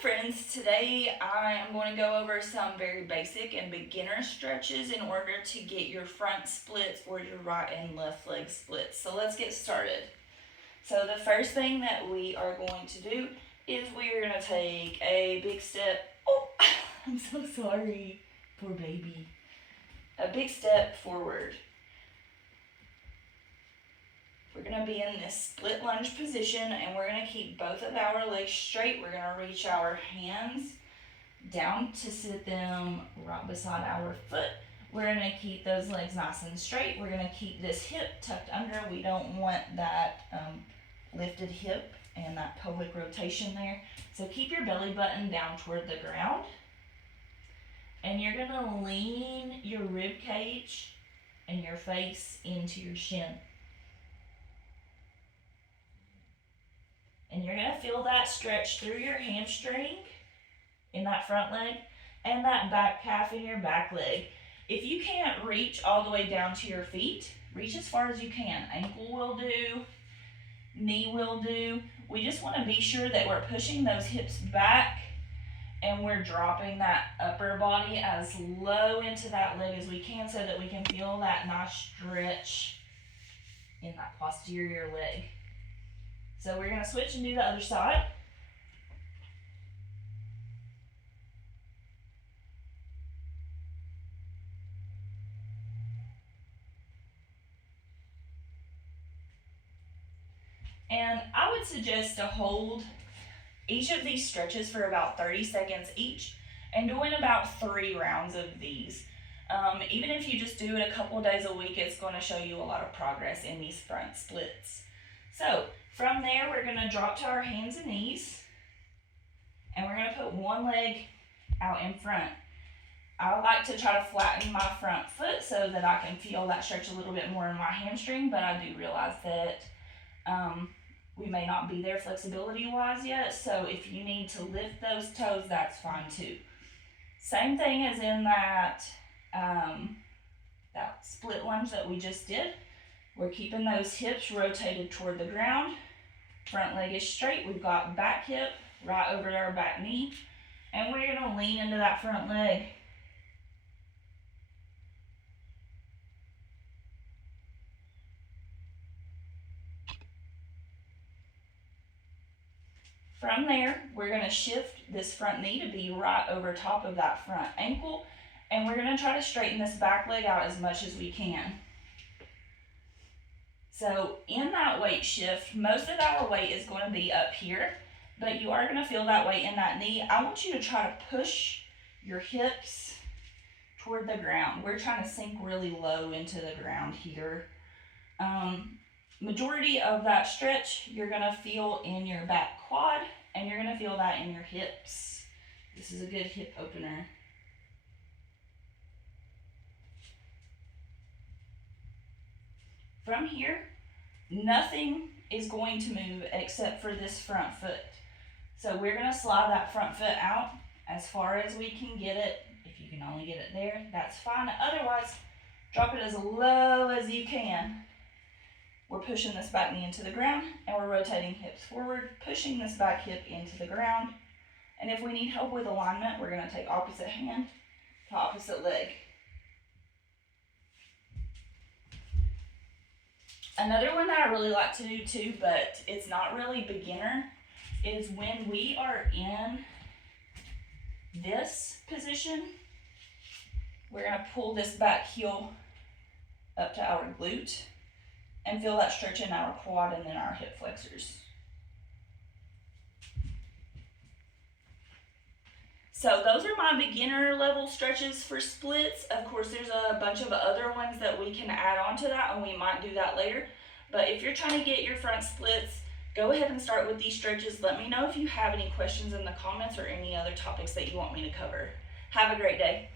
Friends, today I am going to go over some very basic and beginner stretches in order to get your front splits or your right and left leg splits. So let's get started. So the first thing that we are going to do is we're going to take a big step. Oh, I'm so sorry, poor baby. A big step forward. We're going to be in this split lunge position and we're going to keep both of our legs straight. We're going to reach our hands down to sit them right beside our foot. We're going to keep those legs nice and straight. We're going to keep this hip tucked under. We don't want that lifted hip and that pelvic rotation there. So keep your belly button down toward the ground. And you're going to lean your rib cage and your face into your shin. And you're going to feel that stretch through your hamstring in that front leg and that back calf in your back leg. If you can't reach all the way down to your feet, reach as far as you can. Ankle will do, knee will do. We just want to be sure that we're pushing those hips back and we're dropping that upper body as low into that leg as we can so that we can feel that nice stretch in that posterior leg. So we're going to switch and do the other side. And I would suggest to hold each of these stretches for about 30 seconds each and doing about 3 rounds of these. Even if you just do it a couple of days a week, it's going to show you a lot of progress in these front splits. So from there, we're going to drop to our hands and knees, and we're going to put one leg out in front. I like to try to flatten my front foot so that I can feel that stretch a little bit more in my hamstring, but I do realize that we may not be there flexibility-wise yet, so if you need to lift those toes, that's fine too. Same thing as in that split lunge that we just did. We're keeping those hips rotated toward the ground. Front leg is straight. We've got back hip right over our back knee. And we're going to lean into that front leg. From there, we're going to shift this front knee to be right over top of that front ankle. And we're going to try to straighten this back leg out as much as we can. So in that weight shift, most of our weight is going to be up here, but you are going to feel that weight in that knee. I want you to try to push your hips toward the ground. We're trying to sink really low into the ground here. Majority of that stretch, you're going to feel in your back quad, and you're going to feel that in your hips. This is a good hip opener. From here, nothing is going to move except for this front foot. So we're going to slide that front foot out as far as we can get it. If you can only get it there, that's fine. Otherwise, drop it as low as you can. We're pushing this back knee into the ground and we're rotating hips forward, pushing this back hip into the ground. And if we need help with alignment, we're going to take opposite hand to opposite leg. Another one that I really like to do too, but it's not really beginner, is when we are in this position, we're going to pull this back heel up to our glute and feel that stretch in our quad and then our hip flexors. So those are my beginner level stretches for splits. Of course, there's a bunch of other ones that we can add on to that, and we might do that later. But if you're trying to get your front splits, go ahead and start with these stretches. Let me know if you have any questions in the comments or any other topics that you want me to cover. Have a great day.